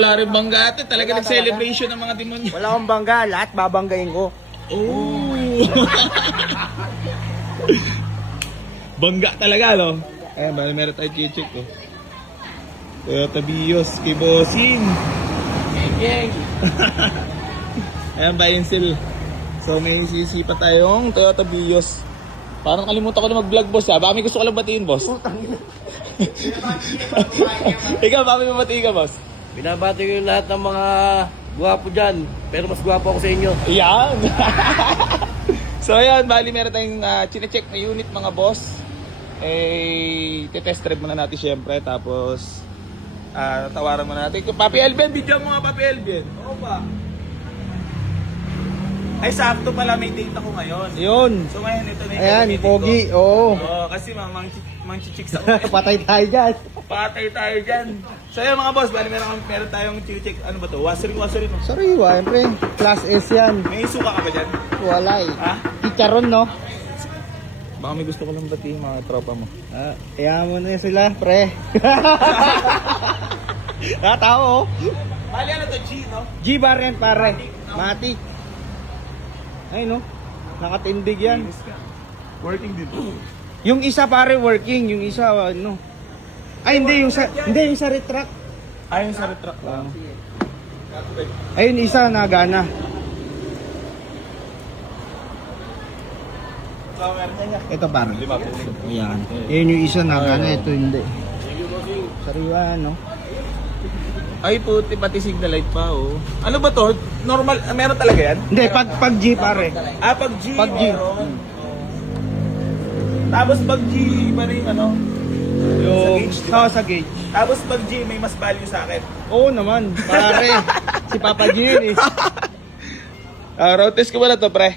Wala rin bangga ate, talaga nag-celebration ng mga demonyo. Wala akong bangga, lahat babanggain ko. Oh. Bangga talaga, no? Ayan, bali meron tayo check ko. Toyota Vios kay Bossing. Geng. Ayan, buy and sell. So may sisipa tayong Toyota Vios. Parang kalimutan ko na mag-vlog, boss. Baka may gusto ko lang batiin, boss. Ikaw, baka may batiin ka, boss? Binabati ko yung lahat ng mga gwapo dyan. Pero mas gwapo ako sa inyo. Yan! So ayan, bali meron tayong chine-check na unit, mga boss. Test drive muna natin syempre. Tapos, tawaran muna natin. Papi Elben, video mo nga, Papi Elben. Oo ba? Ay, sakto pala, may date ako ngayon. Yun. So ngayon, ito na yung Ayan, gagamitin pogi. ko. Oo. Oo, kasi mang-chichicks ako. Patay tayo dyan. Patay tayo dyan. So ayan mga boss, bali meron tayong chine-check. Ano ba to? Waserin. Sariwa, siyempre. Class S yan. May suka ka ba dyan? Wala eh. Ha? Chicharon, no? Baka may gusto ko lang batiin mga tropa mo. Kaya mo na sila, pre. Tao, oh. Bali ano to, G, no? G-variant, pare. Matic. Ay, no? Nakatindig yan. Working din. Yung isa, pare, working. Yung isa, ano? Ay, hindi. Yung sa retract. Ayun sa retract lang. Ayun, isa, nagana. Ito, pare. Ayan. Ayun yung isa, nagana. Ito, hindi. Sariwa, no? Ay puti, pati signal light pa, oh. Ano ba to? Normal, meron talaga yan? Hindi, pag G, pare. Pag G, Pag G. meron. Tapos pag G, iba rin ano? Yung, Sa gauge, di ba? sa gauge. Tapos pag G, may mas value sa akin. Oo naman, pare. Si Papa G yun eh. Road test ko ba na to, pre?